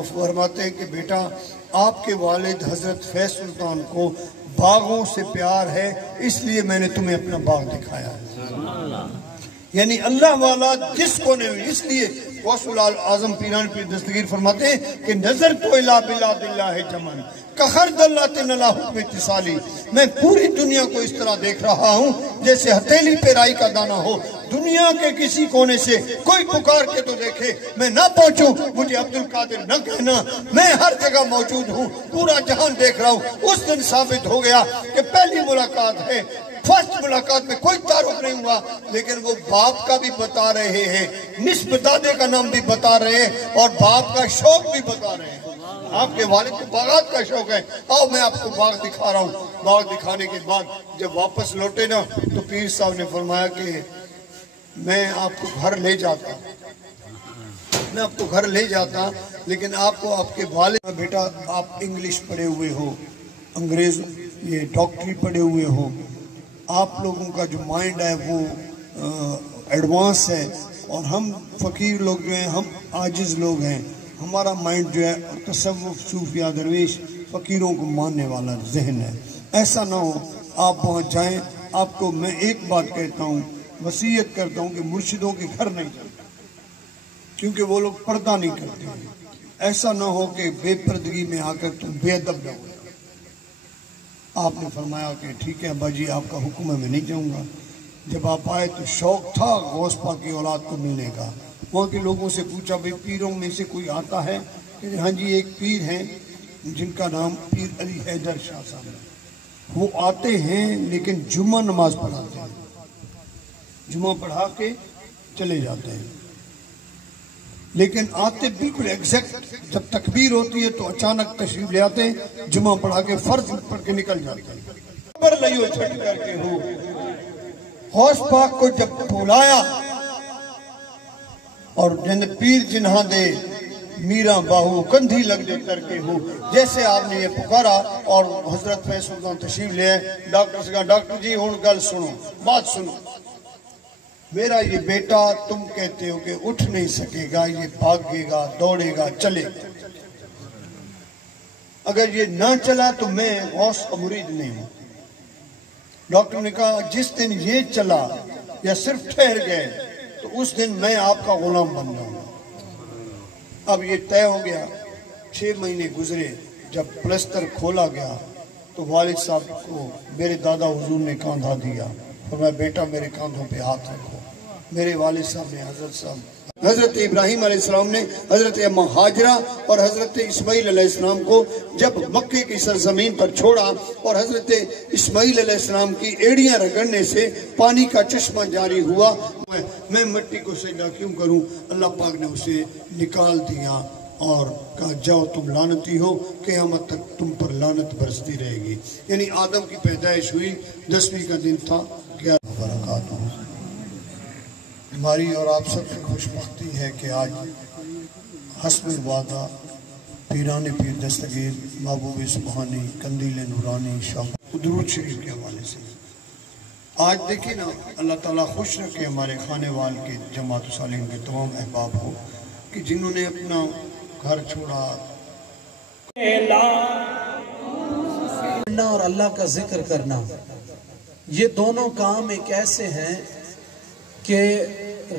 تو فرماتے ہیں کہ بیٹا آپ کے والد حضرت فیض سلطان کو باغوں سے پیار ہے، اس لیے میں نے تمہیں اپنا باغ دکھایا ہے۔ یعنی اللہ والا جس کو نے، اس لیے غوث العظم پیران پیر دستگیر فرماتے ہیں کہ نظر تو الہ بلاد اللہ جمن کخرد اللہ تنلا حکم اتصالی، میں پوری دنیا کو اس طرح دیکھ رہا ہوں جیسے ہتھیلی پہ رائی کا دانہ ہو، دنیا کے کسی کونے سے کوئی پکار کے تو دیکھے، میں نہ پہنچوں مجھے عبدالقادر نہ کہنا، میں ہر جگہ موجود ہوں، پورا جہان دیکھ رہا ہوں۔ اس دن ثابت ہو گیا کہ پہلی ملاقات ہے، فرسٹ ملاقات میں کوئی تعارف نہیں ہوا، لیکن وہ باپ کا بھی بتا رہے ہیں، نسب دادے کا نام بھی بتا رہے ہیں، اور باپ کا شوق بھی بتا رہے ہیں۔ آپ کے والد کو باغات کا شوق ہے، آؤ میں آپ کو باغ دکھا رہا ہوں۔ باغ دکھانے کے بعد جب واپس لوٹے نا تو پیر صاحب نے فرمایا کہ میں آپ کو گھر لے جاتا، لیکن آپ کو آپ کے والد، بیٹا آپ انگلش پڑھے ہوئے ہو، انگریز یہ ڈاکٹری پڑھے ہوئے ہو، آپ لوگوں کا جو مائنڈ ہے وہ ایڈوانس ہے، اور ہم فقیر لوگ جو ہیں، ہم عاجز لوگ ہیں، ہمارا مائنڈ جو ہے تصوف صوفیہ درویش فقیروں کو ماننے والا ذہن ہے۔ ایسا نہ ہو آپ وہاں جائیں۔ آپ کو میں ایک بات کہتا ہوں، وصیت کرتا ہوں کہ مرشدوں کے گھر نہیں جاتا، کیونکہ وہ لوگ پردہ نہیں کرتے ہیں۔ ایسا نہ ہو کہ بے پردگی میں آ کر تم بے ادب نہ ہو۔ آپ نے فرمایا کہ ٹھیک ہے ابا جی آپ کا حکم ہے، میں نہیں جاؤں گا۔ جب آپ آئے تو شوق تھا غوث پاک کی اولاد کو ملنے کا۔ وہاں کے لوگوں سے پوچھا بھئی پیروں میں سے کوئی آتا ہے؟ کہ ہاں جی ایک پیر ہیں جن کا نام پیر علی حیدر شاہ صاحب ہے، وہ آتے ہیں لیکن جمعہ نماز پڑھاتے ہیں، جمعہ پڑھا کے چلے جاتے ہیں، لیکن آتے بالکل ایگزیکٹ جب تکبیر ہوتی ہے تو اچانک تشریف لے آتے ہیں، جمعہ پڑھا کے فرض پڑھ کے نکل جاتے ہیں۔ خبر لئیو چھٹ کر کے ہو، غوث پاک کو جب بلایا اور جن پیر جنہاں دے میرا باہو کندھی لگ دے کر کے ہو، جیسے آپ نے یہ پکارا اور حضرت فیض سلطان تشریف لے آئے، ڈاکٹر سے کہا ڈاکٹر جی ہن گل سنو، بات سنو، میرا یہ بیٹا تم کہتے ہو کہ اٹھ نہیں سکے گا، یہ بھاگے گا، دوڑے گا، چلے گا، اگر یہ نہ چلا تو میں غوث کا مرید نہیں ہوں۔ ڈاکٹر نے کہا جس دن یہ چلا یا صرف ٹھہر گئے تو اس دن میں آپ کا غلام بن جاؤں گا۔ اب یہ طے ہو گیا۔ 6 مہینے گزرے، جب پلستر کھولا گیا تو والد صاحب کو میرے دادا حضور نے کاندھا دیا، فرمایا بیٹا میرے کاندھوں پہ ہاتھ رکھو۔ میرے والد صاحب نے حضرت ابراہیم علیہ السلام نے حضرت اماں ہاجرہ اور حضرت اسماعیل علیہ السلام کو جب مکے کی سرزمین پر چھوڑا اور حضرت اسماعیل علیہ السلام کی ایڑیاں رگڑنے سے پانی کا چشمہ جاری ہوا، میں مٹی کو سجدہ کیوں کروں؟ اللہ پاک نے اسے نکال دیا اور کہا جاؤ تم لعنتی ہو، قیامت تک تم پر لعنت برستی رہے گی۔ یعنی آدم کی پیدائش ہوئی، 10ویں کا دن تھا۔ برکاتہ ہماری اور آپ سب کی خوش بختی ہے کہ آج حسب الوعدہ پیران پیر دستگیر محبوب سبحانی قندیل نورانی شاہ درود شریف کے حوالے سے آج دیکھیں نا، اللہ تعالیٰ خوش رکھے ہمارے خانے وال کے جماعت صالحین کے تمام احباب کو کہ جنہوں نے اپنا گھر چھوڑا اور اللہ کا ذکر کرنا، یہ دونوں کام ایک ایسے ہیں کہ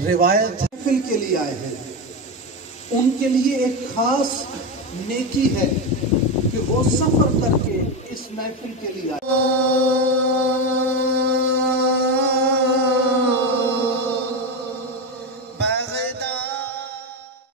روایت محفل کے لیے آئے ہیں، ان کے لیے ایک خاص نیکی ہے کہ وہ سفر کر کے اس محفل کے لیے آئے۔